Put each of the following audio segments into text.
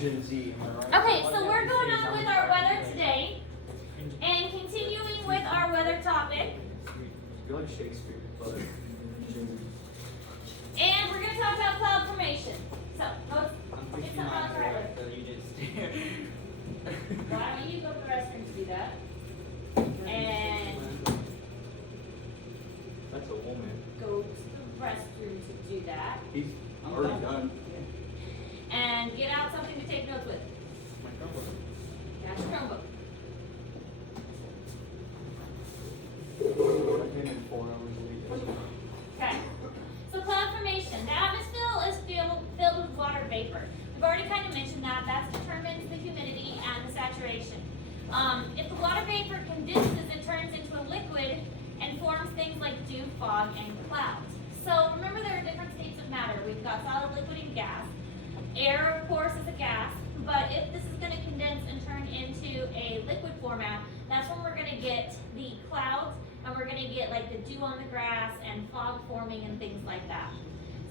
Gen Z, am I right? Okay, so we're going on with our weather today, and continuing with our weather topic, You're like Shakespeare, but and we're going to talk about cloud formation. So, let's I'm get thinking some on my right. so you just stare. Why don't you go to the restroom to do that? And that's a woman. go to the restroom to do that. He's I'm already done. done. And get out something to take notes with. My Chromebook. Got your Chromebook. I came in 4 hours late. Okay. So cloud formation. The atmosphere is filled with water vapor. We've already kind of mentioned that. That determines the humidity and the saturation. If the water vapor condenses, it turns into a liquid and forms things like dew, fog, and clouds. So remember, there are different states of matter. We've got solid, liquid, and gas. Air, of course, is a gas. But if this is going to condense and turn into a liquid format, that's when we're going to get the clouds, and we're going to get like the dew on the grass and fog forming and things like that.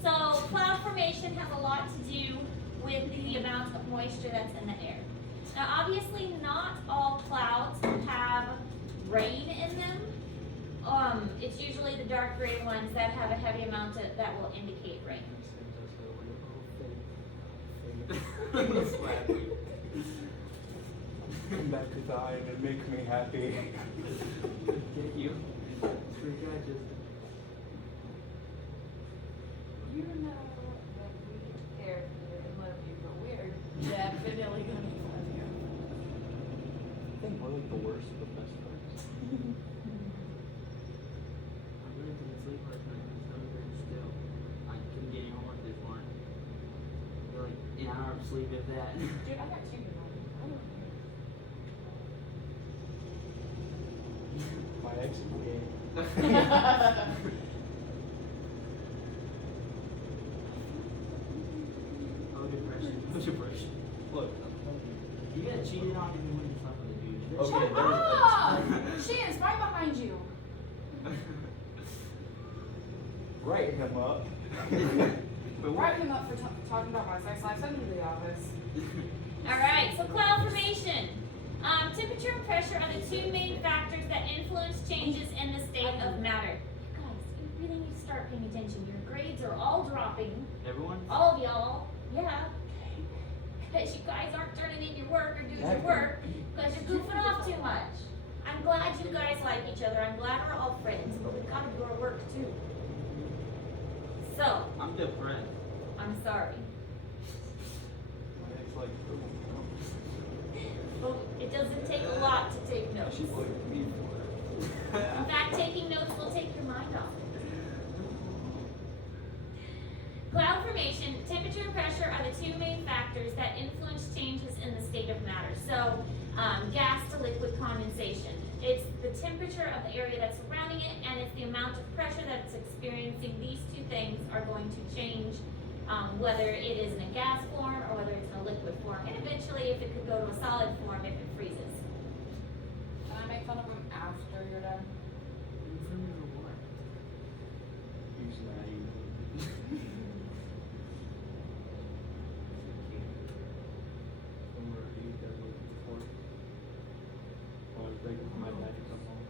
So cloud formation has a lot to do with the amount of moisture that's in the air. Now obviously not all clouds have rain in them. It's usually the dark gray ones that have a heavy amount that will indicate rain. Come back to die and it makes me happy. Get you. Free guy just. You know that we care for you and love you, but we are definitely gonna be love you. I think we're like the worst of the best friends. I really couldn't sleep last night. I was so very still. I couldn't get any homework this morning. Feel like an hour of sleep if that. Dude, I got two good ones. I don't My ex is gay. care. Oh, depression. Oh, depression. Look. You got cheated on even when you slept with a dude. Okay, Shut there's up! She is right behind you. Write him up. But Write him up for talking about my sex life. Send him to the office. Alright, so cloud formation. Temperature and pressure are the two main factors that influence changes in the state of matter. You guys, you really need to start paying attention. Your grades are all dropping. Everyone? All of y'all. Yeah. Because you guys aren't turning in your work or doing your work because you're goofing off too much. I'm glad you guys like each other. I'm glad we're all friends, but we gotta do our work too. So, I'm depressed. I'm sorry. My ex like, But it doesn't take a lot to take notes. she blamed me for it. In fact, taking notes will take your mind off it. Cloud formation, temperature and pressure are the two main factors that influence changes in the state of matter. So, gas to liquid condensation. It's the temperature of the area that's surrounding it, and it's the amount of pressure that it's experiencing. These two things are going to change whether it is in a gas form or whether it's in a liquid form, and eventually if it could go to a solid form if it freezes. Can I make fun of him after you're done? In front of the what? He's naive. Remember he did it before? When I was begging for my dad to come home.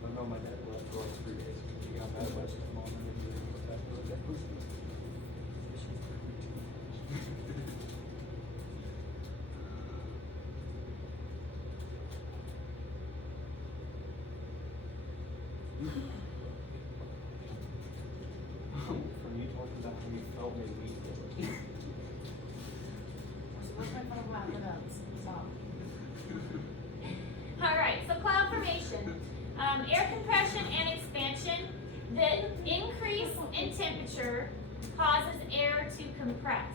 I know my dad left for like 3 days. He got mad about his mom and he was back to that pussy. From you talking about how you felt made me feel it. We're supposed to make fun of my nuts. Stop. Alright, so cloud formation. Air compression and expansion. The increase in temperature causes air to compress.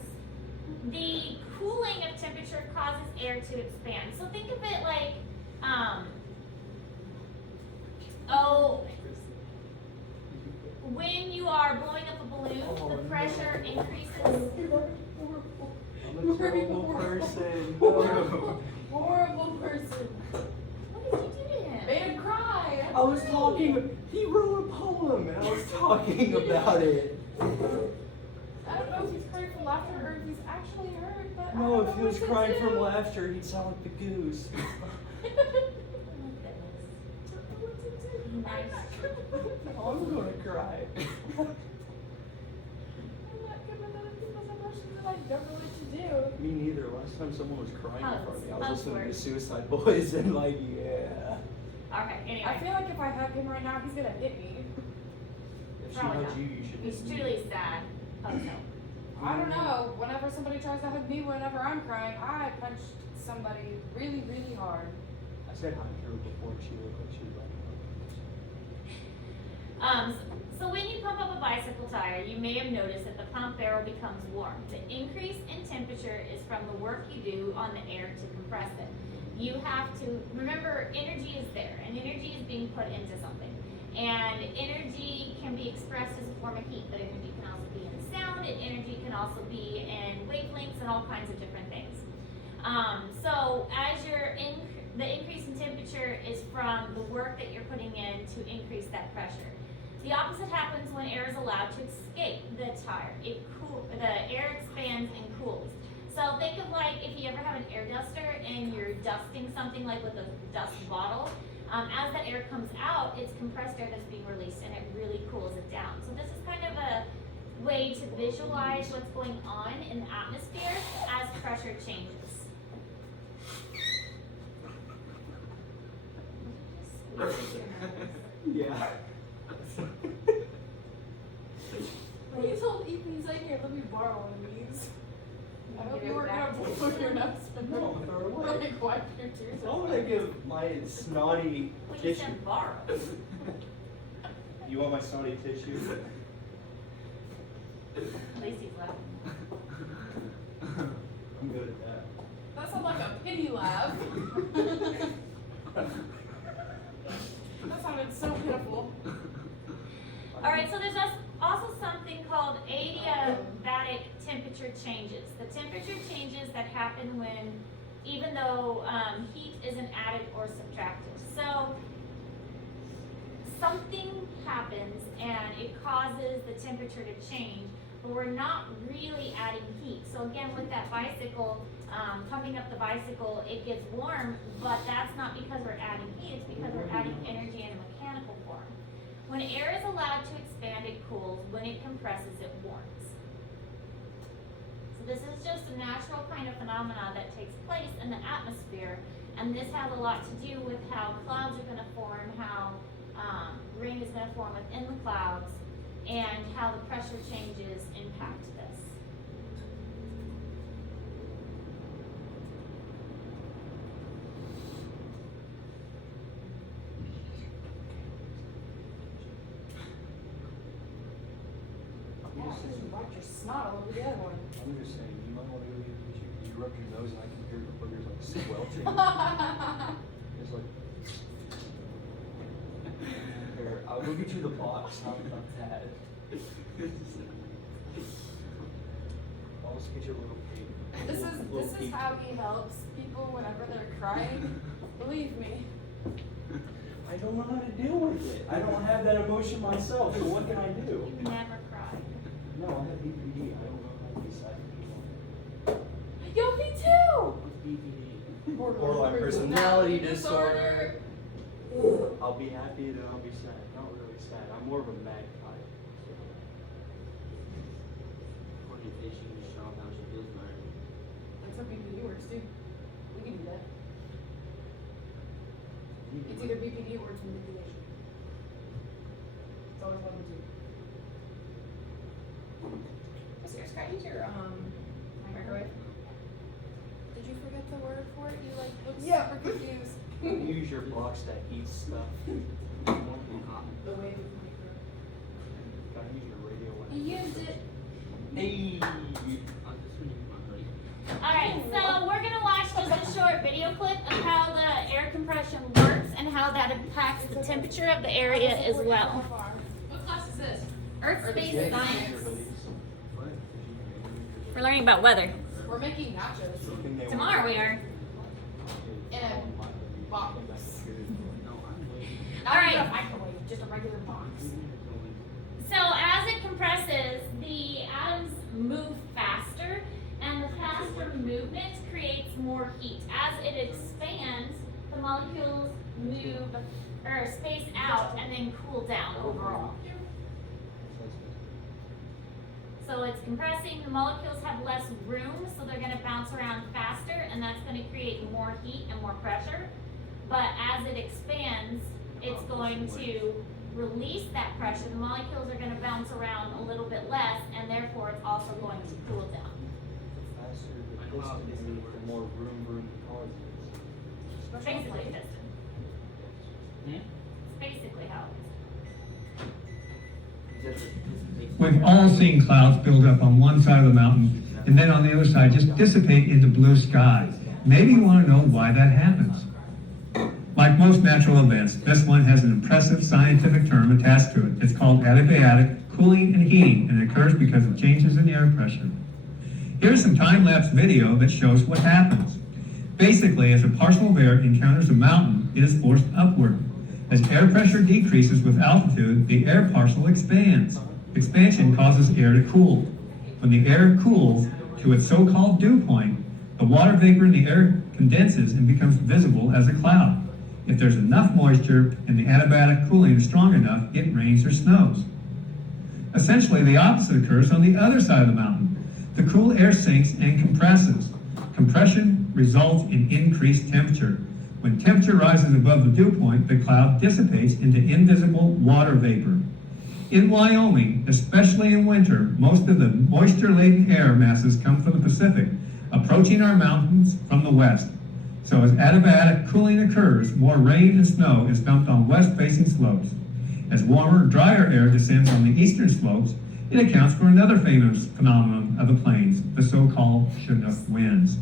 The cooling of temperature causes air to expand. So think of it like, when you are blowing up a balloon, the pressure increases. I'm a terrible person. Horrible person. What did you do to him? Made him cry. I was talking, he wrote a poem and I was talking about it. I don't he's actually hurt, but I No, don't if he know was what to crying from do. laughter, he'd sound like the goose. Oh my goodness. I'm gonna cry. I'm not good with other people's emotions and I don't know what to do. Me neither. Last time someone was crying in front of me, I was Hugs listening to work. Suicide Boys and like, yeah. Okay, anyway. I feel like if I hug him right now, he's gonna hit me. If she Probably hugs not. you, you should. He's hit me. truly sad. Oh no. I don't know. Whenever somebody tries to hug me, whenever I'm crying, I punch somebody really, really hard. I said hi to her before she looked like she was like. So when you pump up a bicycle tire, you may have noticed that the pump barrel becomes warm. The increase in temperature is from the work you do on the air to compress it. You have to remember, energy is there, and energy is being put into something. And energy can be expressed as a form of heat, but energy can also be in sound, and energy can also be in wavelengths and all kinds of different things. So as the increase in temperature is from the work that you're putting in to increase that pressure. The opposite happens when air is allowed to escape the tire. The air expands and cools. So think of like if you ever have an air duster and you're dusting something like with a dust bottle. As that air comes out, it's compressed air that's being released and it really cools it down. So this is kind of a way to visualize what's going on in the atmosphere as pressure changes. Yeah. He told Ethan, he's like, here, let me borrow one of these. I hope you weren't gonna blow your nose. No, throw it away. Like, wipe your tears Why would I give my snotty Well, you tissue? said borrow. You want my snotty tissue? At least he's laughing. I'm good at that. That sounds like a pity laugh. That sounded so pitiful. All right, so there's also something called adiabatic temperature changes. The temperature changes that happen even though heat isn't added or subtracted. So something happens and it causes the temperature to change, but we're not really adding heat. So again, with that bicycle, pumping up the bicycle, it gets warm, but that's not because we're adding heat, it's because we're adding energy in a mechanical form. When air is allowed to expand, it cools. When it compresses, it warms. So this is just a natural kind of phenomena that takes place in the atmosphere, and this has a lot to do with how clouds are going to form, how rain is going to form within the clouds, and how the pressure changes impact this. Yeah, you wiped your snot all over the other one. I'm just saying, you might want to go get a tissue because you rub your nose and I can hear your boogers like squelching. It's like. Here, I'll go get you the box. How about that? I'll just get you a little pig. This Little is pig. how he helps people whenever they're crying. Believe me. I don't know how to deal with it. I don't have that emotion myself, so what can I do? You never cry. No, I have BPD. I don't know how to decide anymore. Yo, me too! What's BPD? Borderline personality disorder. I'll be happy and then I'll be sad. Not really sad. I'm more of a magpie. According to Fish, you can show off how she feels about it. That's how BPD works, too. We can do that. You It's do either it. BPD or it's manipulation. It's always one of the two. Scott, use your microwave. Did you forget the word for it? You like look super confused. Use your box that eats stuff. The wave is microwave. Gotta use your radio one. He used it. Hey! I'll just read my hoodie. Alright, so we're gonna watch just a short video clip of how the air compression works and how that impacts the temperature of the area as well. What class is this? Earth, space, Yeah, science. What? We're learning about weather. We're making nachos. Tomorrow we are. In a box. No, I'm waiting. All right. Not a microwave, just a regular box. So as it compresses, the atoms move faster, and more heat. As it expands, the molecules move or space out and then cool down overall. So it's compressing, the molecules have less room, so they're gonna bounce around faster, and that's gonna create more heat and more pressure. But as it expands, it's going to release that pressure. The molecules are gonna bounce around a little bit less, and therefore it's also going to cool down. The faster the piston moves, the more room the causes. Basically, piston. Hmm? It's basically how it is. We've all seen clouds build up on one side of the mountain and then on the other side just dissipate into blue sky. Maybe you want to know why that happens. Like most natural events, this one has an impressive scientific term attached to it. It's called adiabatic cooling and heating, and it occurs because of changes in air pressure. Here's some time-lapse video that shows what happens. Basically, as a parcel of air encounters a mountain, it is forced upward. As air pressure decreases with altitude, the air parcel expands. Expansion causes air to cool. When the air cools to its so-called dew point, the water vapor in the air condenses and becomes visible as a cloud. If there's enough moisture and the adiabatic cooling is strong enough, it rains or snows. Essentially, the opposite occurs on the other side of the mountain. The cool air sinks and compresses. Compression results in increased temperature. When temperature rises above the dew point, the cloud dissipates into invisible water vapor. In Wyoming, especially in winter, most of the moisture-laden air masses come from the Pacific, approaching our mountains from the west. So as adiabatic cooling occurs, more rain and snow is dumped on west-facing slopes. As warmer, drier air descends on the eastern slopes, it accounts for another famous phenomenon of the plains, the so-called Chinook winds.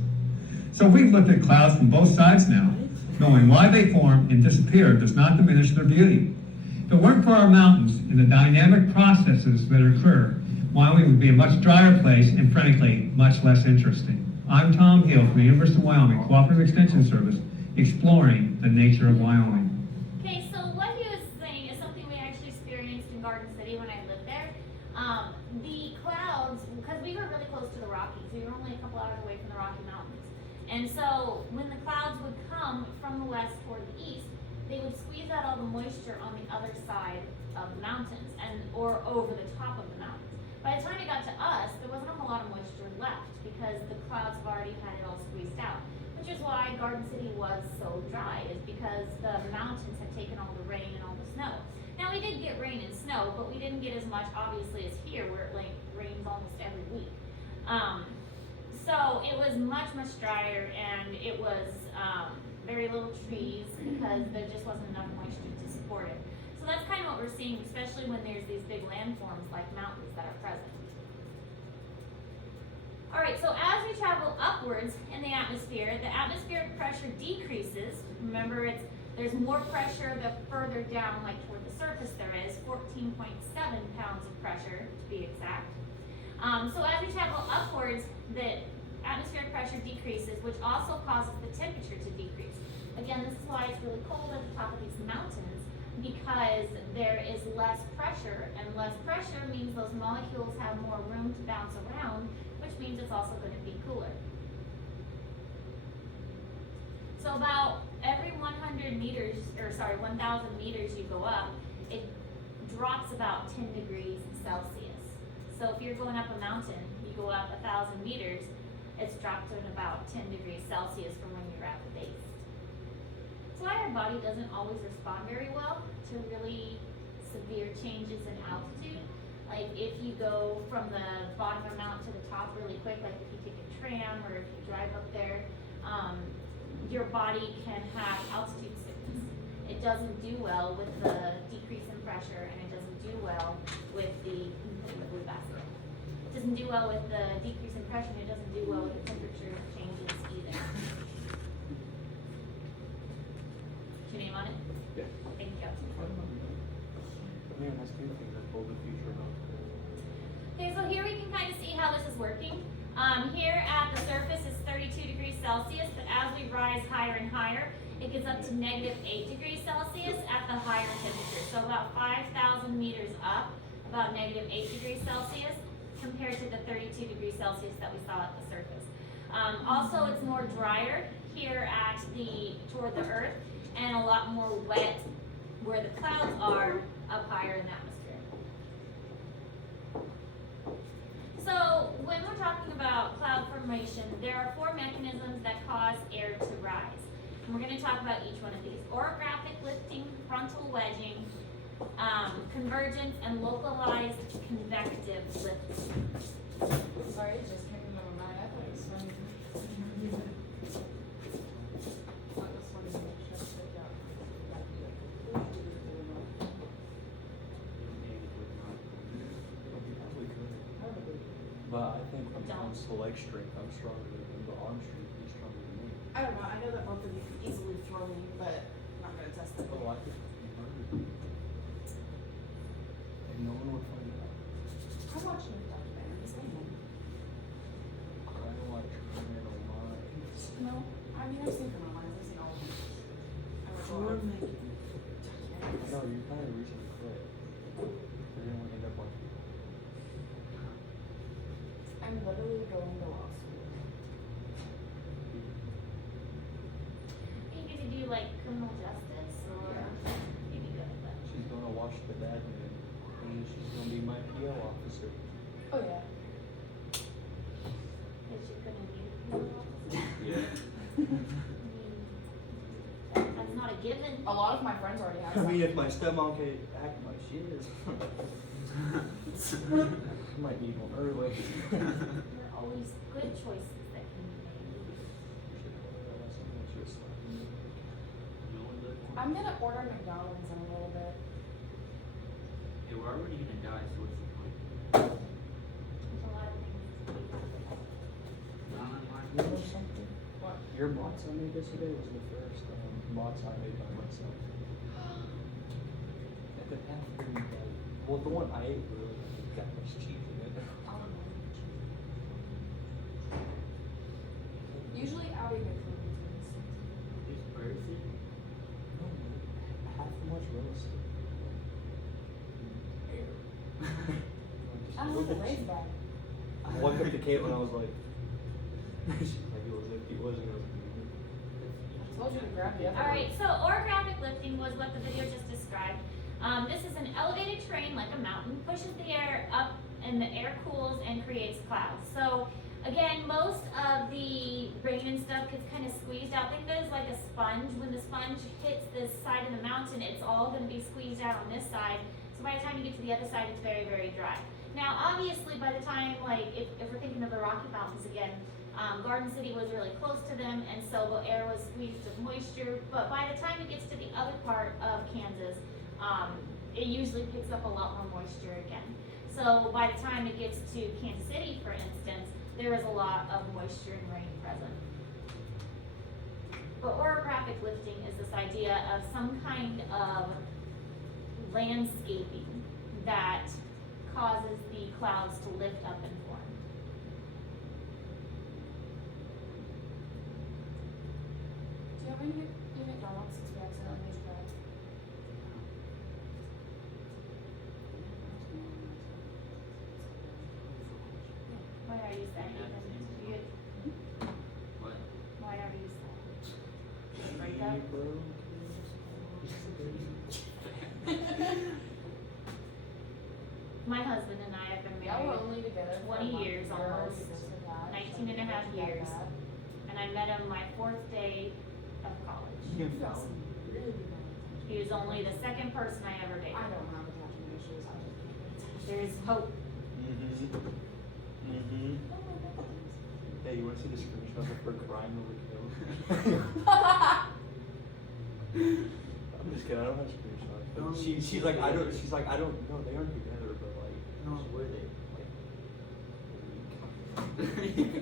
So we've looked at clouds from both sides now. Knowing why they form and disappear does not diminish their beauty. If it weren't for our mountains and the dynamic processes that occur, Wyoming would be a much drier place and frankly, much less interesting. I'm Tom Hill from the University of Wyoming Cooperative Extension Service, exploring the nature of Wyoming. Okay, so what he was saying is something we actually experienced in Garden City when I lived there. The clouds, because we were really close to the Rockies, we were only a couple hours away from the Rocky Mountains. And so when the clouds would come from the west toward the east, they would squeeze out all the moisture on the other side of the mountains or over the top of the mountains. By the time it got to us, there wasn't a whole lot of moisture left because the clouds have already had it all squeezed out. Which is why Garden City was so dry, is because the mountains had taken all the rain and all the snow. Now we did get rain and snow, but we didn't get as much obviously as here where it rains almost every week. So it was much drier, and it was very little trees because there just wasn't enough moisture to support it. So that's kind of what we're seeing, especially when there's these big landforms like mountains that are present. All right, so as we travel upwards in the atmospheric pressure decreases. Remember, there's more pressure the further down, like toward the surface there is, 14.7 pounds of pressure to be exact. So as we travel upwards, the atmospheric pressure decreases, which also causes the temperature to decrease. Again, this is why it's really cold at the top of these mountains, because there is less pressure, and less pressure means those molecules have more room to bounce around, which means it's also going to be cooler. So about every 1,000 meters you go up, it drops about 10 degrees Celsius. So if you're going up a mountain, you go up 1,000 meters, it's dropped to about 10 degrees Celsius from when you're at the base. That's why our body doesn't always respond very well to really severe changes in altitude. Like if you go from the bottom of a mountain to the top really quick, like if you take a tram or if you drive up there, your body can have altitude sickness. It doesn't do well with the decrease in pressure, and it doesn't do well with the blue basket. It doesn't do well with the decrease in pressure, and it doesn't do well with the temperature changes either. What's your name on it? Yeah. Thank you. Man, that's good things I told the future about. Okay, so here we can kind of see how this is working. Here at the surface is 32 degrees Celsius, but as we rise higher and higher, it gets up to -8 degrees Celsius at the higher temperature. So about 5,000 meters up, about -8 degrees Celsius, compared to the 32 degrees Celsius that we saw at the surface. Also, it's more drier here toward the earth, and a lot more wet where the clouds are up higher in the atmosphere. So when we're talking about cloud formation, there are 4 mechanisms that cause air to rise. And we're going to talk about each one of these. Orographic lifting, frontal wedging, convergence, and localized convective lifting. Sorry, it just came into my mind. I thought it was funny. That was funny. I should check out. Probably could. Probably. But I think when it comes to leg strength, I'm stronger than him. The arm strength, he's stronger than me. I don't know. I know that both of you can easily throw me, but I'm not gonna test it. Oh, I could be murdered. And no one would find out. I'm watching the documentary. He's thinking. I don't like criminal minds. No, I mean I've seen Criminal Minds. I've seen all of them. I watch a lot of documentaries. No, you kind of recently quit. You're gonna end up like I'm literally going to law school. You get to do like criminal justice, or you'd be good at that. she's gonna watch the dad man, and she's gonna be my PO officer. Oh yeah. Is she gonna be a criminal officer? Yeah. I mean, that's not a given. A lot of my friends already have. I mean, some. if my stepmom can act like she is, I might need one early. There are always good choices that can be made. I'm gonna order McDonald's in a little bit. Hey, we're already gonna die, so what's the point? There's a lot of things to be done. Not on my You know something? What? Your mots I made yesterday was the first mots I made by myself. At the half well, the one I ate really got much cheese in it. Usually I'll eat McDonald's. There's birds in it? No, man. Half as much roast. Air. I don't know the raised bag. I walked up to Caitlin and I was like, she's like, it wasn't. I told you to grab the other. Alright, so orographic lifting was what the video just described. This is an elevated terrain like a mountain, pushes the air up and the air cools and creates clouds. So again, most of the rain and stuff gets kind of squeezed out. Think of it as like a sponge. When the sponge hits this side of the mountain, it's all going to be squeezed out on this side. So by the time you get to the other side, it's very, very dry. Now, obviously, by the time, like, if we're thinking of the Rocky Mountains again, Garden City was really close to them, and so the air was squeezed of moisture. But by the time it gets to the other part of Kansas, it usually picks up a lot more moisture again. So by the time it gets to Kansas City, for instance, there is a lot of moisture and rain present. But orographic lifting is this idea of some kind of landscaping that causes the clouds to lift up and form. Do you have any McDonald's since we accidentally made you grab? Why are you saying that? What? Why are you saying? Break up? My husband and I have been Yeah, we're married only together for 20 a month years now almost. because of that. 19 and a half Something like years. that. and I met him my 4th day of college. You got some really good money. He was only the second person I ever dated. I don't have attachment issues. I just can't get attached. There's hope. Hey, you want to see the screenshot of her crying over Kill? I'm just kidding. I don't have screenshots. But she's like, I don't. She's like, I don't. No, they aren't together. But like, No, were they?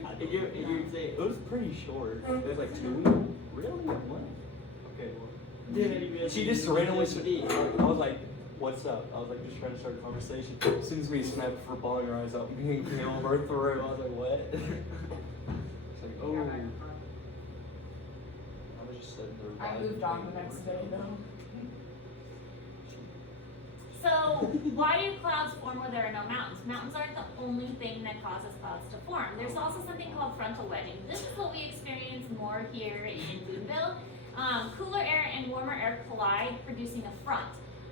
like, You're saying. it was pretty short. It was like 2 weeks. Really? What? Okay. Well, she just randomly. I was like, "What's up?" I was like, just trying to start a conversation. Sends me a snap for balling her eyes out, being over through. I was like, "What?" It's like, oh. I was just sitting there. I moved on the next day though. So why do clouds form where there are no mountains? Mountains aren't the only thing that causes clouds to form. There's also something called frontal wedging. This is what we experience more here in Boonville. Cooler air and warmer air collide, producing a front.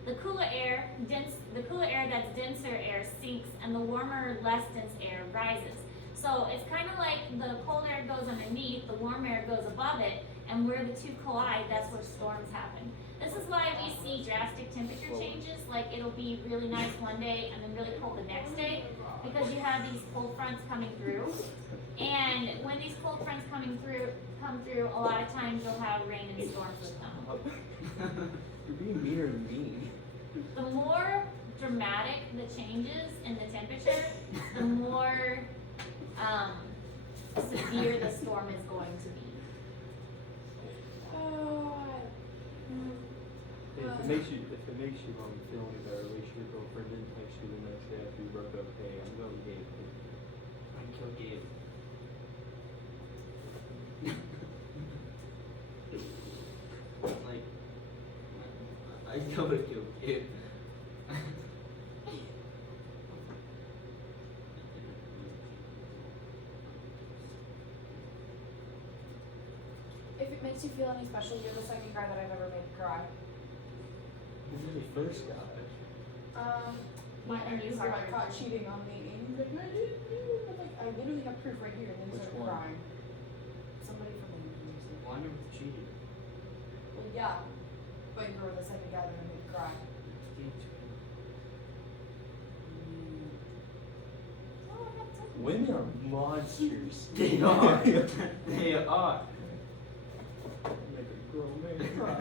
The cooler air that's denser air sinks, and the warmer, less dense air rises. So it's kind of like the cold air goes underneath, the warm air goes above it, and where the two collide, that's where storms happen. This is why we see drastic temperature changes, like it'll be really nice one day and then really cold the next day, because you have these cold fronts coming through. And when these cold fronts come through, a lot of times you'll have rain and storms with them. You're being meaner than me. The more dramatic the changes in the temperature, the more severe the storm is going to be. If it makes you feel any better, make sure your girlfriend didn't text you the next day after you broke up. Hey, I'm going to Gabe. I can kill Gabe. Like, I still would kill Gabe. If it makes you feel any special, you're the second guy that I've ever made cry. This is the first guy. My And you ex got were- caught cheating on me, and he's like, I didn't do it. But like, I literally have proof right here, and then he Which started one? crying. Somebody from the university. Well, I never cheated. Well, yeah, but you were the second guy that I made cry. Women are monsters. They are. They are. Make a grown man cry.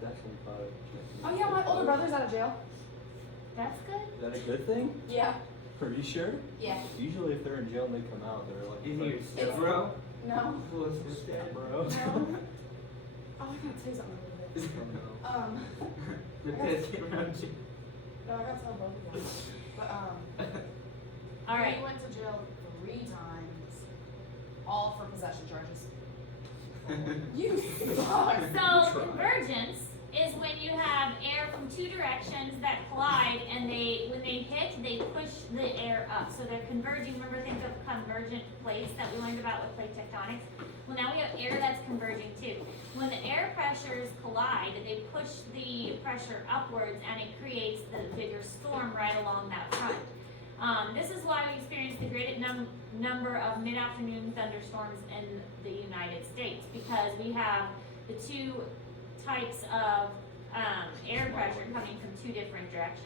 Definitely thought of. Oh yeah, my older brother's out of jail. That's good. Is that a good thing? Yeah. Are you sure? Yeah. Usually, if they're in jail and they come out, they're like, Is he your "Fuck, stepbro? No. What's that, bro?" No. Oh, I gotta tell you something really good. The best kid around you. No, I gotta tell both of you. But All right. he went to jail 3 times, all for possession charges. You suck. So convergence is when you have air from two directions that collide, and when they hit, they push the air up. So they're converging. Remember, think of convergent plates that we learned about with plate tectonics. Well, now we have air that's converging too. When the air pressures collide, they push the pressure upwards, and it creates the bigger storm right along that front. This is why we experience the greatest number of mid-afternoon thunderstorms in the United States, because we have the two types of air pressure coming from two different directions.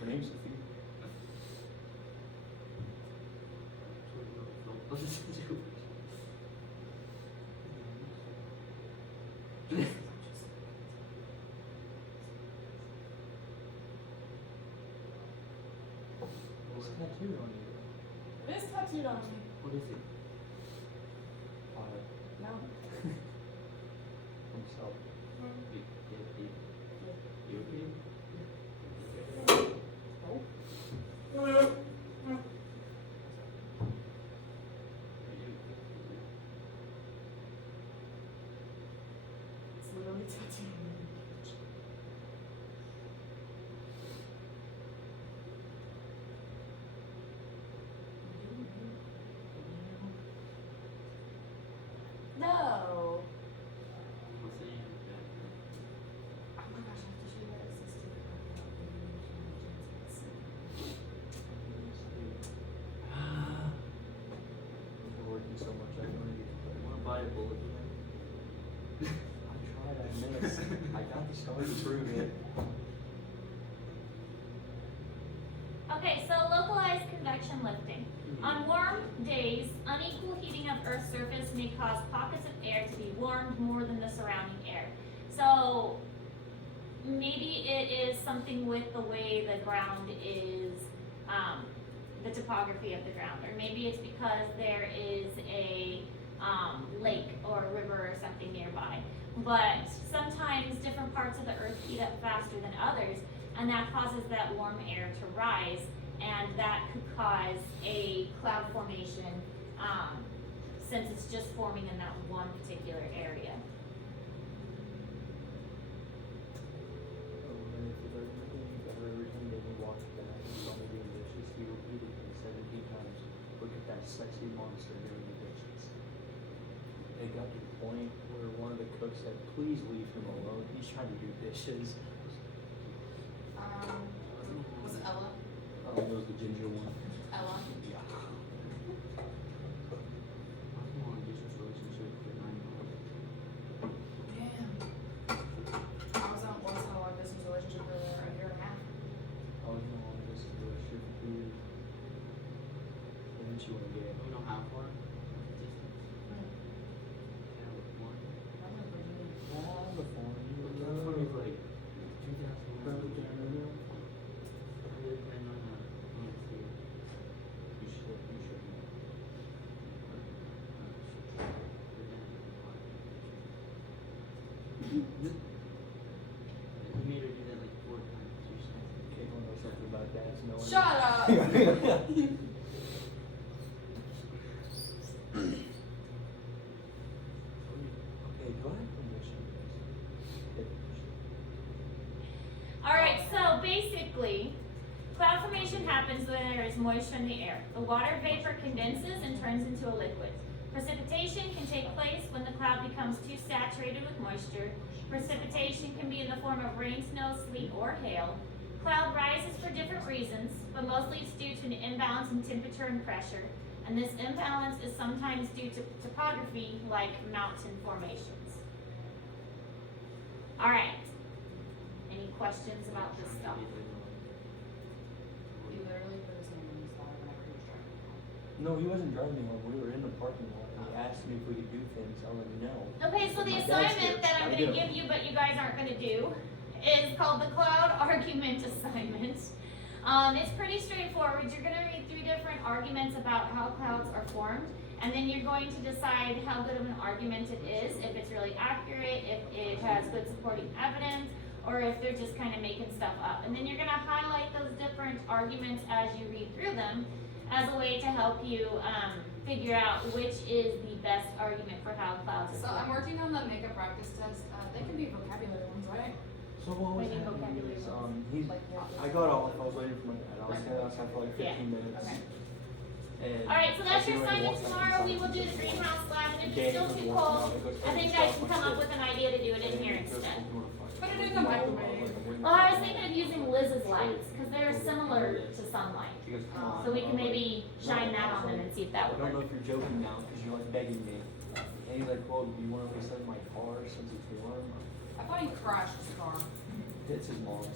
Her name's Sophie. What's tattooed on you? It is tattooed on me. What is it? No. Himself. You okay? It's literally tattooed on me. No. What's the name? Oh my gosh, I have to show you that. It's so We're working so much, I don't really get to Wanna buy a bullet again? I tried, I missed. I got the scar to prove it. Okay, so localized convection lifting. On warm days, unequal heating of Earth's surface may cause pockets of air to be warmed more than the surrounding air. So maybe it is something with the way the ground is, the topography of the ground, or maybe it's because there is a lake or a river or something nearby. But sometimes different parts of the Earth heat up faster than others, and that causes that warm air to rise, and that could cause a cloud formation since it's just forming in that one particular area. Every time Danny walked back and saw me doing dishes, he repeated it 17 times. Look at that sexy monster doing the dishes. It got to the point where one of the cooks said, "Please leave him alone. He's trying to do dishes." Was it Ella? It was the ginger one. Ella? Yeah. I was in a long distance relationship for 9 months. Damn. I was in a long distance relationship for a year and a half. I was in a long distance relationship for 2 years. And then she went gay. Do we know how far? Distance? California. California is like 2,000 miles. I really plan on next year. You should. You made her do that like 4 times. You're saying. Caitlin knows something about dads knowing. Shut up! Okay, do I have permission? Alright, so basically, cloud formation happens when there is moisture in the air. The water vapor condenses and turns into a liquid. Precipitation can take place when the cloud becomes too saturated with moisture. Precipitation can be in the form of rain, snow, sleet, or hail. Cloud rises for different reasons, but mostly it's due to an imbalance in temperature and pressure. And this imbalance is sometimes due to topography, like mountain formations. Alright. Any questions about this stuff? He literally put his hand on his thigh whenever he was driving. No, he wasn't driving me home. We were in the parking lot. And he asked me if we could do things. I was like, no. Okay, so the My dad's here. assignment that I'm I gonna get give you, but you guys aren't gonna do, is called the cloud argument assignment. It's pretty straightforward. You're gonna read 3 different arguments about how clouds are formed, and then you're going to decide how good of an argument it is, if it's really accurate, if it has good supporting evidence, or if they're just kind of making stuff up. And then you're gonna highlight those different arguments as you read through them as a way to help you figure out which is the best argument for how clouds So are I'm formed. working on the makeup practice test. They can be vocabulary ones, right? So what was Maybe happening vocabulary is, ones. he's, Like, I got off, I was waiting for my dad. I was standing outside for like 15 minutes. Okay. And Alright, so that's I your came in and assignment walked tomorrow. outside We will do the and greenhouse lab, and if Danny it's still was too walking cold, out. He goes, I think "Hey, guys stop can my come up shit." with an idea to do it in And here he goes, instead. "Well, you wanna fight?" Put it in the microwave. Well, I was thinking of using Liz's lights, because they're similar to sunlight. She goes, "Come on." So we can I'm like, maybe shine "No." that I was on them like, and see if that I would don't know work. if you're joking now, because you're like begging me. And he's like, "Well, do you want to reset my car since it's warm?" I thought he crashed his car. It's his mom's.